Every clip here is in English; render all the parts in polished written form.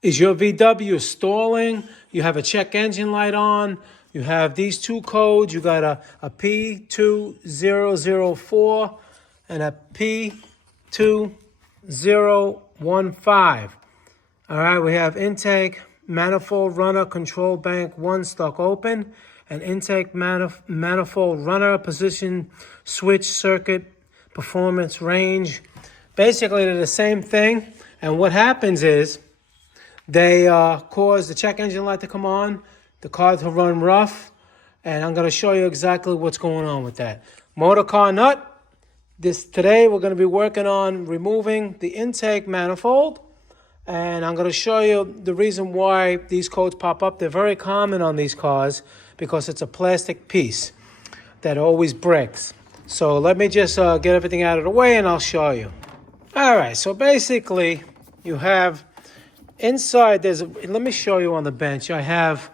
Is your VW stalling? You have a check engine light on. You have these two codes. You got a P2004 and a P2015. All right, we have intake, manifold runner, control bank 1 stuck open, and intake manifold runner, position, switch, circuit, performance, range. Basically, they're the same thing. And what happens is, they cause the check engine light to come on, the car to run rough, and I'm going to show you exactly what's going on with that. Motor car nut. Today we're going to be working on removing the intake manifold, and I'm going to show you the reason why these codes pop up. They're very common on these cars because it's a plastic piece that always breaks. So let me just get everything out of the way and I'll show you. All right, so basically you have inside, let me show you on the bench. I have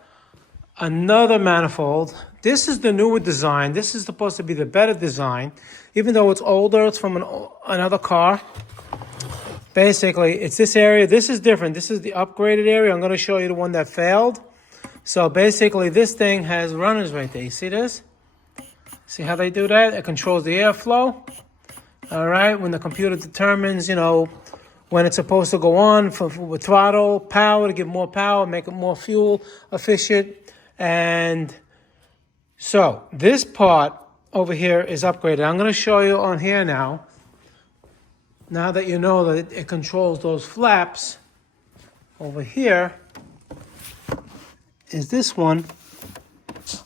another manifold. This is the newer design. This is supposed to be the better design. Even though it's older, it's from another car. Basically, it's this area. This is different. This is the upgraded area. I'm going to show you the one that failed. So basically, this thing has runners right there. You see this? See how they do that? It controls the airflow. All right, when the computer determines, when it's supposed to go on with throttle, power, to give more power, make it more fuel efficient. And so this part over here is upgraded. I'm going to show you on here now. Now that you know that it controls those flaps, over here is this one.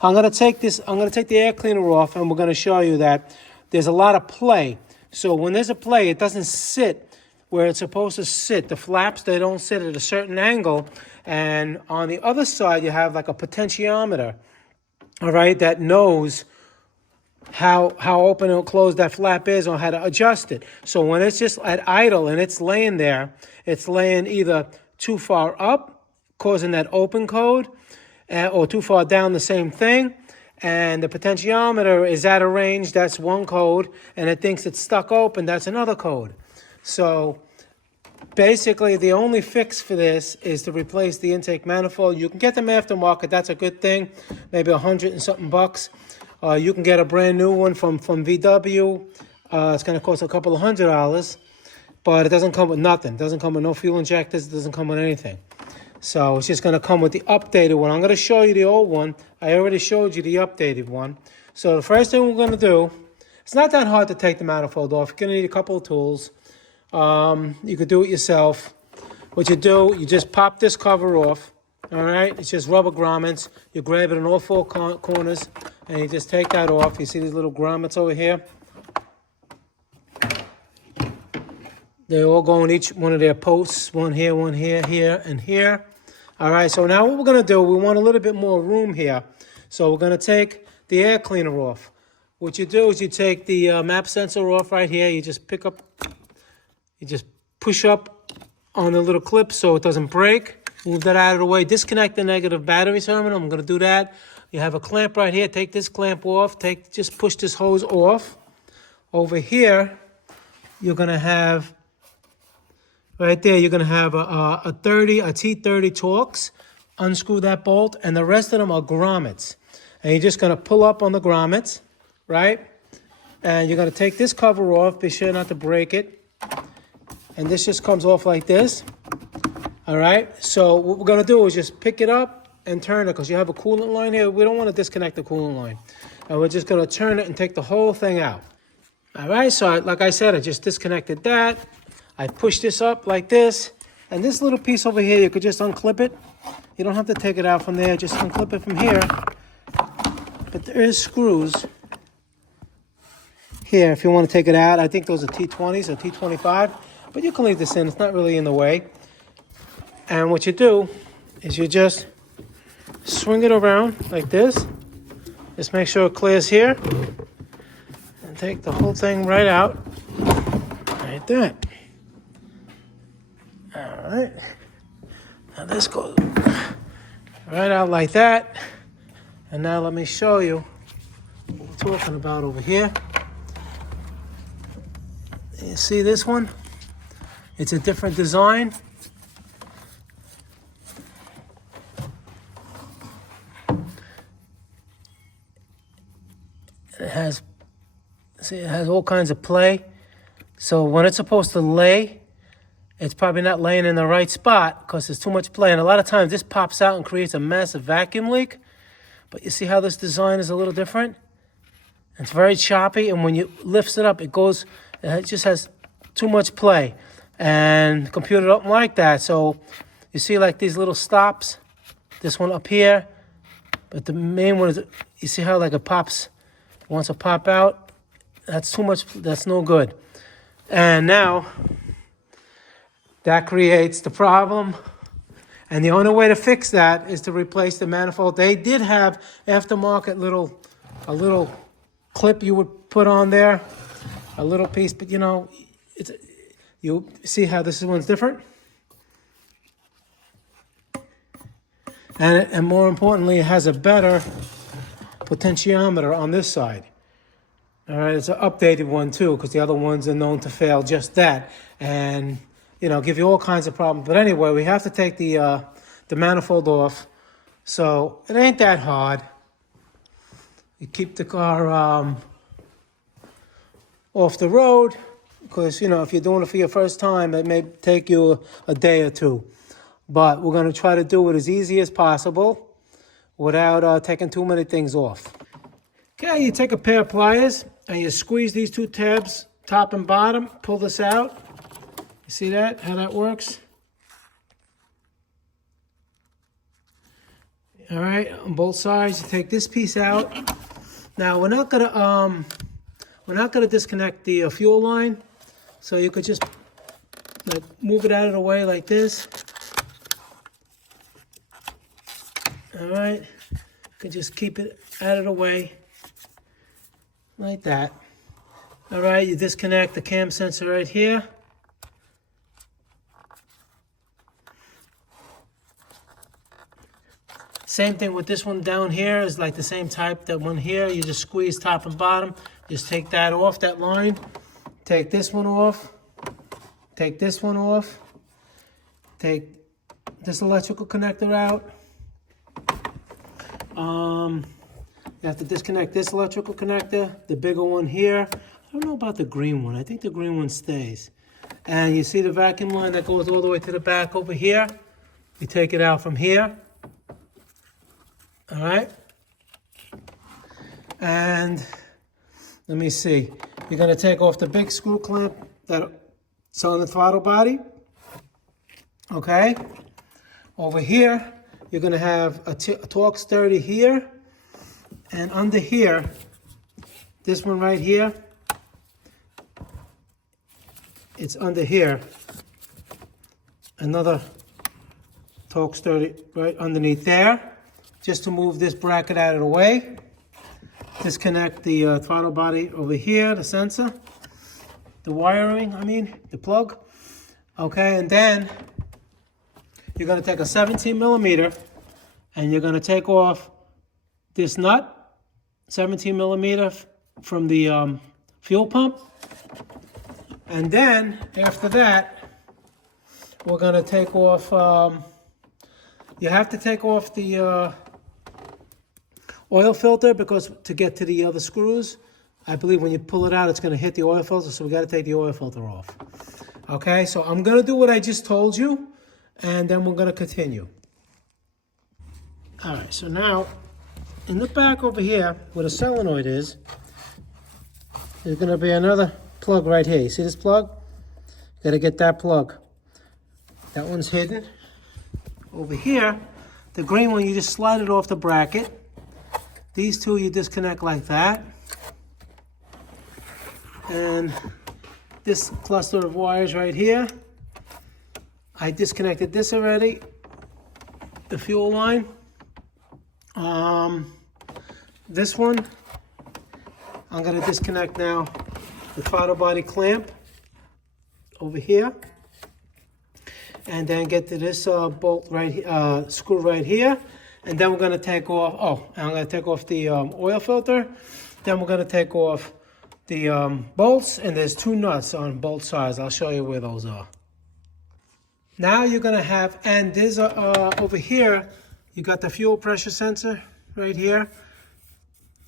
I'm going to take the air cleaner off, and we're going to show you that there's a lot of play. So when there's a play, it doesn't sit where it's supposed to sit. The flaps, they don't sit at a certain angle. And on the other side, you have like a potentiometer, all right, that knows how open or closed that flap is or how to adjust it. So when it's just at idle and it's laying there, it's laying either too far up, causing that open code, or too far down, the same thing. And the potentiometer is out of range, that's one code, and it thinks it's stuck open, that's another code. So basically, the only fix for this is to replace the intake manifold. You can get them aftermarket, that's a good thing, maybe $100 and something bucks. You can get a brand new one from VW. It's going to cost a couple of $100, but it doesn't come with nothing. It doesn't come with no fuel injectors. It doesn't come with anything. So it's just going to come with the updated one. I'm going to show you the old one. I already showed you the updated one. So the first thing we're going to do, it's not that hard to take the manifold off. You're going to need a couple of tools. You could do it yourself. What you do, you just pop this cover off. All right, it's just rubber grommets. You grab it in all four corners, and you just take that off. You see these little grommets over here? They all go in each one of their posts. One here, here, and here. All right, so now what we're going to do, we want a little bit more room here. So we're going to take the air cleaner off. What you do is you take the map sensor off right here. You just push up on the little clip so it doesn't break. Move that out of the way. Disconnect the negative battery terminal. I'm going to do that. You have a clamp right here. Take this clamp off. Just push this hose off. Over here, you're going to have, right there, you're going to have a T30 Torx. Unscrew that bolt, and the rest of them are grommets. And you're just going to pull up on the grommets, right? And you're going to take this cover off. Be sure not to break it. And this just comes off like this. All right, so what we're going to do is just pick it up and turn it, because you have a coolant line here. We don't want to disconnect the coolant line. And we're just going to turn it and take the whole thing out. All right, so like I said, I just disconnected that. I push this up like this. And this little piece over here, you could just unclip it. You don't have to take it out from there. Just unclip it from here. But there is screws here if you want to take it out. I think those are T20s or T25. But you can leave this in. It's not really in the way. And what you do is you just swing it around like this. Just make sure it clears here. And take the whole thing right out. Like that. All right. Now this goes right out like that. And now let me show you what we're talking about over here. You see this one? It's a different design. It has, see, it has all kinds of play. So when it's supposed to lay, it's probably not laying in the right spot because there's too much play. And a lot of times this pops out and creates a massive vacuum leak. But you see how this design is a little different? It's very choppy, and when you lift it up, it just has too much play. And the computer don't like that. So you see like these little stops, this one up here, but the main one is, you see how like it pops, it wants to pop out? That's too much, that's no good. And now, that creates the problem. And the only way to fix that is to replace the manifold. They did have aftermarket a little clip you would put on there, a little piece, but you know, you see how this one's different? And more importantly, it has a better potentiometer on this side. All right, it's an updated one too, because the other ones are known to fail just that. And you know, give you all kinds of problems. But anyway, we have to take the manifold off. So it ain't that hard. You keep the car off the road, because, you know, if you're doing it for your first time, it may take you a day or two. But we're going to try to do it as easy as possible without taking too many things off. Okay, you take a pair of pliers and you squeeze these two tabs, top and bottom, pull this out. You see that, how that works? All right, on both sides, you take this piece out. Now we're not gonna disconnect the fuel line, so you could just like move it out of the way like this. All right, you can just keep it out of the way like that. All right, you disconnect the cam sensor right here. Same thing with this one down here, is like the same type, that one here. You just squeeze top and bottom. Just take that off, that line. Take this one off. Take this one off. Take this electrical connector out. You have to disconnect this electrical connector, the bigger one here. I don't know about the green one. I think the green one stays. And you see the vacuum line that goes all the way to the back over here? You take it out from here. All right, and let me see. You're going to take off the big screw clamp that's on the throttle body. Okay, over here, you're going to have a Torx 30 here, and under here, this one right here, it's under here, another Torx 30 right underneath there. Just to move this bracket out of the way. Disconnect the throttle body over here, the sensor, the wiring, the plug. Okay, and then you're going to take a 17 millimeter and you're going to take off this nut, 17 millimeter from the fuel pump. And then after that, we're going to take off, you have to take off the oil filter, because to get to the other screws, I believe when you pull it out, it's going to hit the oil filter, so we got to take the oil filter off. Okay, so I'm going to do what I just told you, and then we're going to continue. All right, so now, in the back over here, where the solenoid is, there's going to be another plug right here. You see this plug? You got to get that plug. That one's hidden. Over here, the green one, you just slide it off the bracket. These two you disconnect like that. And this cluster of wires right here, I disconnected this already, the fuel line. This one, I'm going to disconnect now the throttle body clamp over here. And then get to this bolt right here, screw right here. And then we're going to take off, I'm going to take off the oil filter. Then we're going to take off the bolts, and there's two nuts on both sides. I'll show you where those are. Now you're going to have, and there's over here, you got the fuel pressure sensor right here.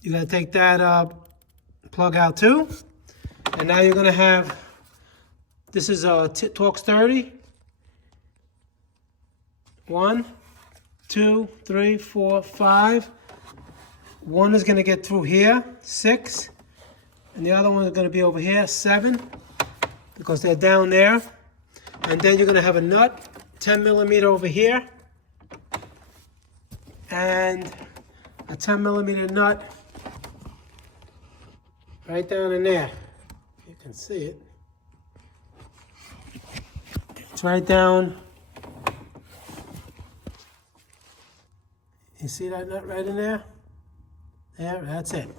You're going to take that plug out too. And now you're gonna have, this is a Torx 30. 1, 2, 3, 4, 5. One is gonna get through here, 6. And the other one is gonna be over here, 7, because they're down there. And then you're gonna have a nut, 10 millimeter over here, and a 10 millimeter nut right down in there. You can see it. It's right down. You see that nut right in there? There, that's it.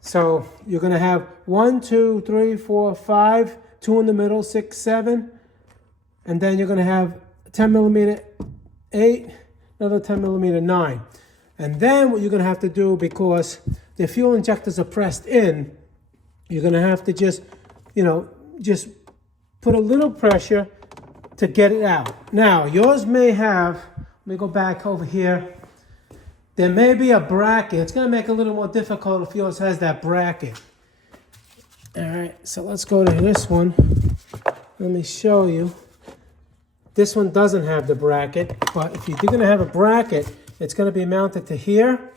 So you're gonna have 1, 2, 3, 4, 5, 2 in the middle, 6, 7, and then you're gonna have 10 millimeter 8, another 10 millimeter 9. And then what you're gonna have to do, because the fuel injectors are pressed in, you're gonna have to just, just put a little pressure to get it out. Now, yours may have, let me go back over here. There may be a bracket. It's gonna make it a little more difficult if yours has that bracket. All right, so let's go to this one. Let me show you. This one doesn't have the bracket, but if you're gonna have a bracket, it's gonna be mounted to here.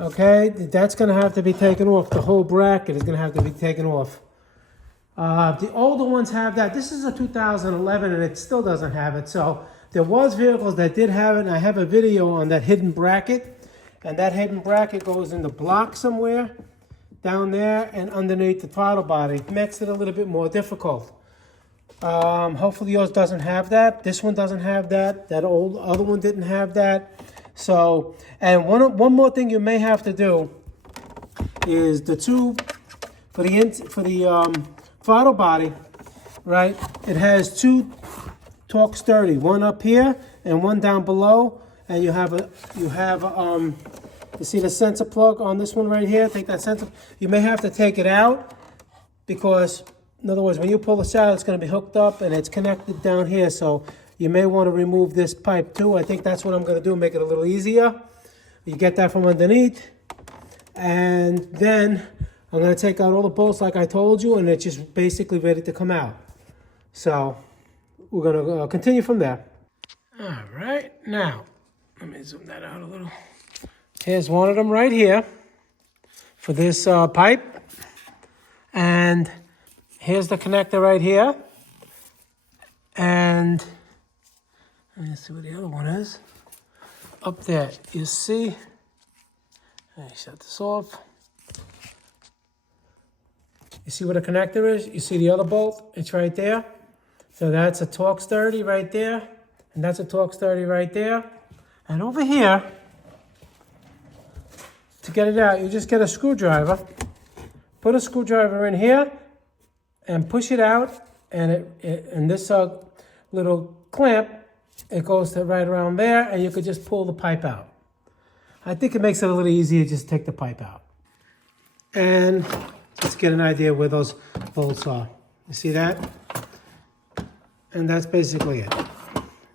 Okay, that's gonna have to be taken off. The whole bracket is gonna have to be taken off. The older ones have that. This is a 2011 and it still doesn't have it. So there was vehicles that did have it, and I have a video on that hidden bracket. And that hidden bracket goes in the block somewhere, down there and underneath the throttle body. It makes it a little bit more difficult. Hopefully yours doesn't have that. This one doesn't have that. That old other one didn't have that. So, and one more thing you may have to do is the tube for the throttle body, right? It has 2 Torx 30, one up here and one down below, and you see the sensor plug on this one right here. Take that sensor. You may have to take it out because, in other words, when you pull this out, it's going to be hooked up and it's connected down here. So you may want to remove this pipe too. I think that's what I'm going to do, make it a little easier. You get that from underneath, and then I'm going to take out all the bolts like I told you, and it's just basically ready to come out. So we're going to continue from there. All right, now, let me zoom that out a little. Here's one of them right here for this pipe. And here's the connector right here. And let me see where the other one is. Up there, you see. Let me shut this off. You see where the connector is? You see the other bolt? It's right there. So that's a Torx 30 right there. And that's a Torx 30 right there. And over here, to get it out, you just get a screwdriver. Put a screwdriver in here and push it out. And and this little clamp, it goes to right around there, and you could just pull the pipe out. I think it makes it a little easier to just take the pipe out. And let's get an idea where those bolts are. You see that? And that's basically it.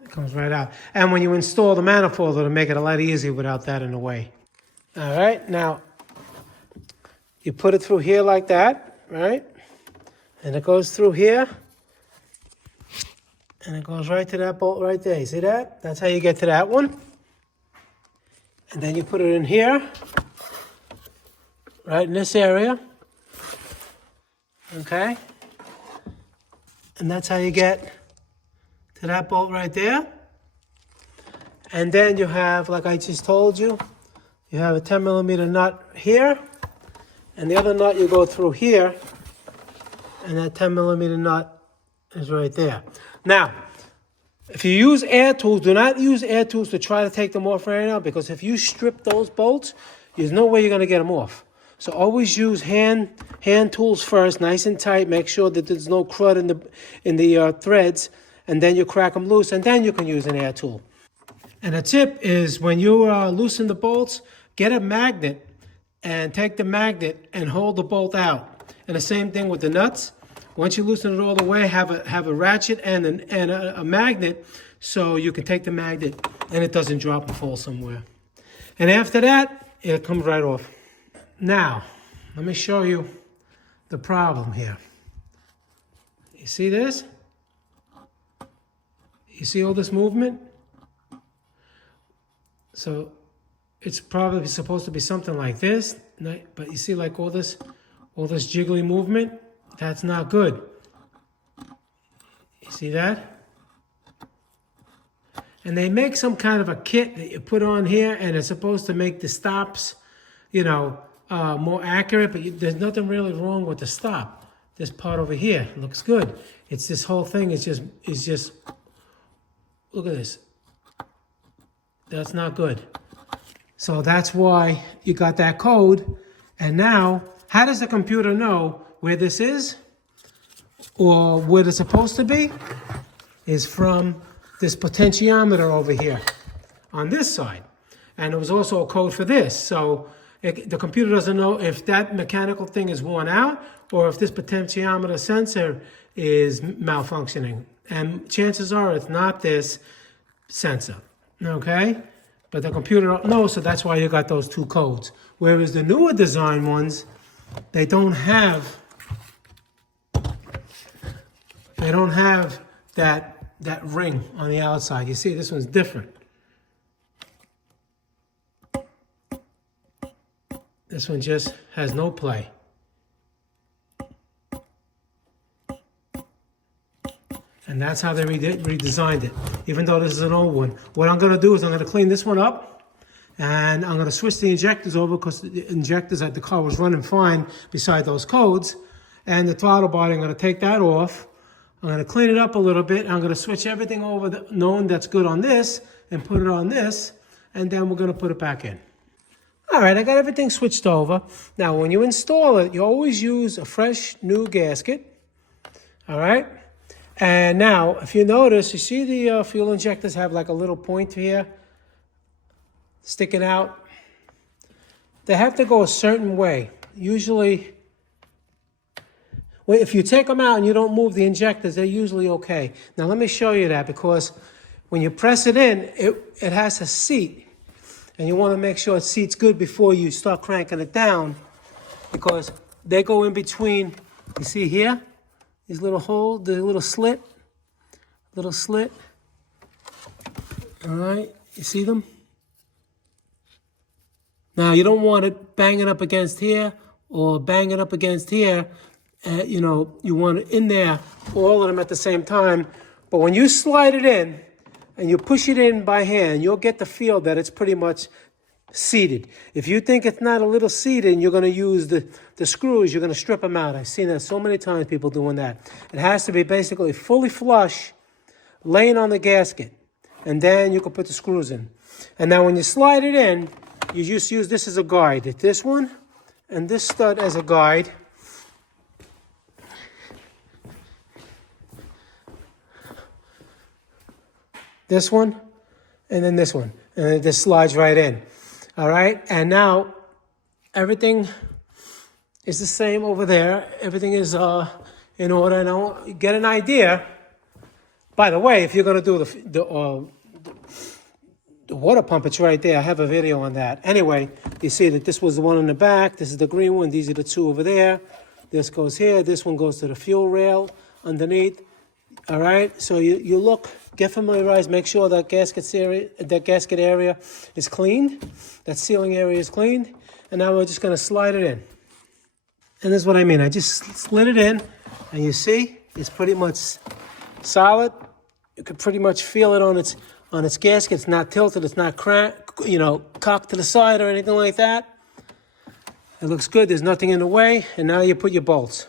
It comes right out. And when you install the manifold, it'll make it a lot easier without that in the way. All right, now you put it through here like that, right? And it goes through here. And it goes right to that bolt right there. You see that? That's how you get to that one. And then you put it in here, right in this area. Okay? And that's how you get to that bolt right there. And then you have, like I just told you, you have a 10 millimeter nut here. And the other nut you go through here. And that 10 millimeter nut is right there. Now, if you use air tools, do not use air tools to try to take them off right now, because if you strip those bolts, there's no way you're going to get them off. So always use hand tools first, nice and tight. Make sure that there's no crud in the threads, and then you crack them loose, and then you can use an air tool. And a tip is when you loosen the bolts, get a magnet and take the magnet and hold the bolt out. And the same thing with the nuts. Once you loosen it all the way, have a ratchet and a magnet, so you can take the magnet and it doesn't drop and fall somewhere. And after that, it comes right off. Now, let me show you the problem here. You see this? You see all this movement? So it's probably supposed to be something like this, but you see like all this jiggly movement? That's not good. You see that? And they make some kind of a kit that you put on here, and it's supposed to make the stops, you know, more accurate, but there's nothing really wrong with the stop. This part over here looks good. It's this whole thing is just, look at this. That's not good. So that's why you got that code. And now, how does the computer know where this is or where it's supposed to be? Is from this potentiometer over here on this side. And there was also a code for this. So the computer doesn't know if that mechanical thing is worn out or if this potentiometer sensor is malfunctioning. And chances are it's not this sensor, okay? But the computer don't know, so that's why you got those two codes. Whereas the newer design ones, they don't have that ring on the outside. You see, this one's different. This one just has no play. And that's how they redesigned it, even though this is an old one. What I'm going to do is I'm going to clean this one up, and I'm going to switch the injectors over because the injectors at the car was running fine beside those codes. And the throttle body, I'm going to take that off. I'm going to clean it up a little bit. I'm going to switch everything over known that's good on this and put it on this, and then we're going to put it back in. All right, I got everything switched over. Now, when you install it, you always use a fresh new gasket. All right? And now, if you notice, you see the fuel injectors have like a little point here sticking out. They have to go a certain way. Usually, if you take them out and you don't move the injectors, they're usually okay. Now, let me show you that, because when you press it in, it has a seat. And you want to make sure it seats good before you start cranking it down, because they go in between, you see here? These little holes, the little slit. All right, you see them? Now, you don't want it banging up against here or banging up against here. You know, you want it in there, all of them at the same time. But when you slide it in and you push it in by hand, you'll get the feel that it's pretty much seated. If you think it's not a little seated and you're going to use the screws, you're going to strip them out. I've seen that so many times, people doing that. It has to be basically fully flush, laying on the gasket, and then you can put the screws in. And now when you slide it in, you just use this as a guide. This one and this stud as a guide. This one, and then this one. And it just slides right in. All right, and now everything is the same over there. Everything is in order. And I want to get an idea. By the way, if you're going to do the water pump, it's right there. I have a video on that. Anyway, you see that this was the one in the back. This is the green one. These are the two over there. This goes here. This one goes to the fuel rail underneath. All right, so you look, get familiarized, make sure that gasket area is cleaned, that sealing area is cleaned, and now we're just going to slide it in. And this is what I mean. I just slid it in, and you see, it's pretty much solid. You can pretty much feel it on its gasket. It's not tilted. It's not cocked to the side or anything like that. It looks good. There's nothing in the way, and now you put your bolts.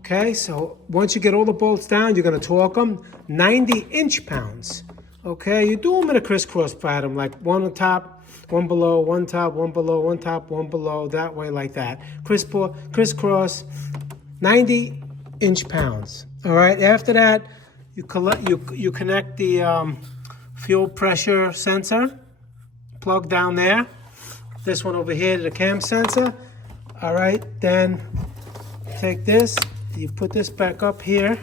Okay, so once you get all the bolts down, you're going to torque them 90 inch-pounds. Okay, you do them in a crisscross pattern, like one on top, one below, one top, one below, one top, one below, that way like that. Crisscross, 90 inch-pounds. All right, after that, you connect the fuel pressure sensor, plug down there. This one over here to the cam sensor. All right, then take this. You put this back up here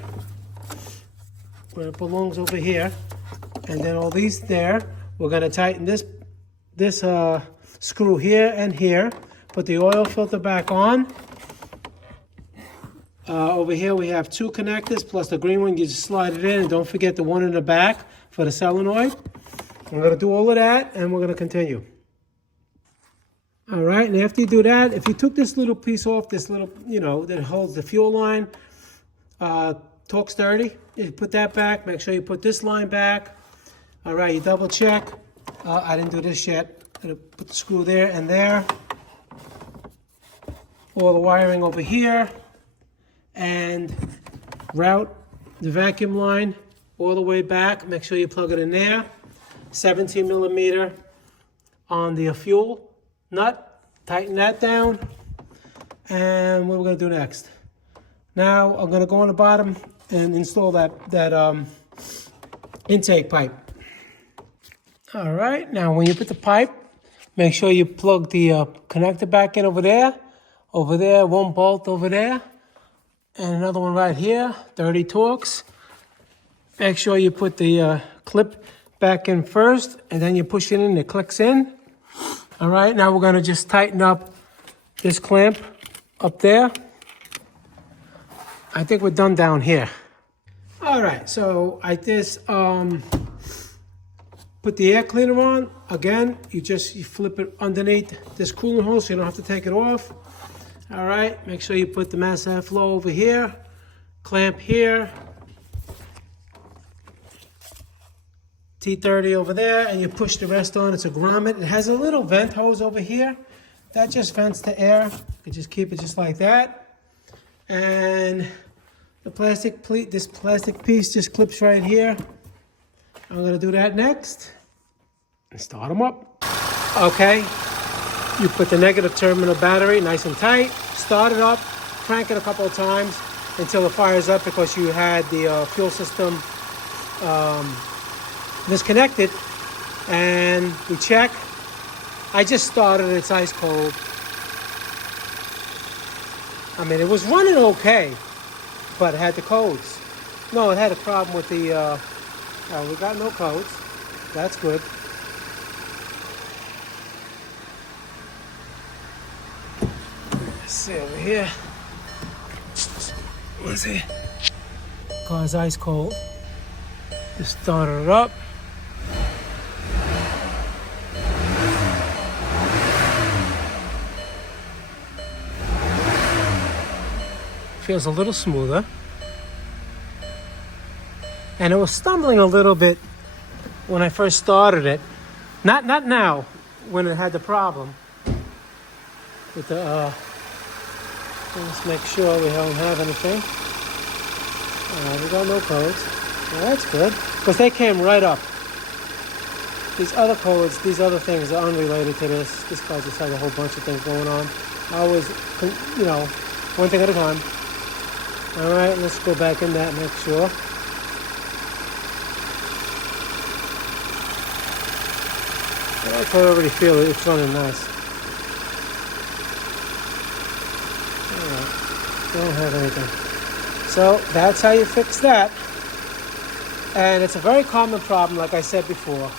where it belongs over here, and then all these there. We're going to tighten this screw here and here, Put the oil filter back on. Over here we have 2 connectors plus the green one. You just slide it in, and don't forget the one in the back for the solenoid. I'm going to do all of that, and we're going to continue. All right, and after you do that, if you took this little piece off, this little, that holds the fuel line, torque sturdy, you put that back. Make sure you put this line back. All right, you double check. I didn't do this yet. I'm going to put the screw there and there. All the wiring over here. And route the vacuum line all the way back. Make sure you plug it in there. 17 millimeter on the fuel nut. Tighten that down. And what we're going to do next? Now I'm going to go on the bottom and install that intake pipe. All right. Now when you put the pipe, make sure you plug the connector back in over there. Over there, 1 bolt over there. And another one right here, 30 Torx. Make sure you put the clip back in first, and then you push it in, it clicks in. All right, now we're gonna just tighten up this clamp up there. I think we're done down here. All right, so I just put the air cleaner on. Again, you flip it underneath this coolant hole so you don't have to take it off. All right, make sure you put the mass airflow over here, clamp here, T30 over there, and you push the rest on. It's a grommet. It has a little vent hose over here. That just vents the air. You can just keep it just like that. And the this plastic piece just clips right here. I'm gonna do that next and start them up. Okay. You put the negative terminal battery nice and tight, start it up, crank it a couple of times until it fires up because you had the fuel system disconnected. And we check. I just started, it's ice cold. I mean, it was running okay, but it had the codes. No, it had a problem with the, we got no codes. That's good. Let's see over here. Let's see. Car's ice cold. Just started it up. Feels a little smoother. And it was stumbling a little bit when I first started it. Not now, when it had the problem. With the, let's make sure we don't have anything. We got no codes. Well, that's good, because they came right up. These other codes, these other things are unrelated to this. This car just has a whole bunch of things going on. I always, one thing at a time. All right, let's go back in that and make sure. I can already feel it. It's running nice. All right, don't have anything. So that's how you fix that. And it's a very common problem, like I said before.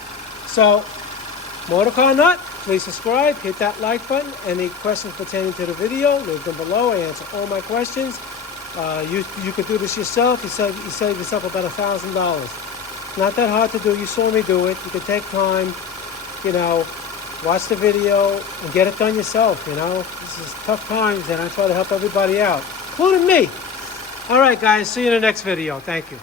So, Motorcar Nut, please subscribe, hit that like button. Any questions pertaining to the video, leave them below. I answer all my questions. You could do this yourself. You save yourself about $1,000. Not that hard to do. You saw me do it. You can take time, watch the video and get it done yourself. This is tough times, and I try to help everybody out, including me. All right, guys. See you in the next video. Thank you.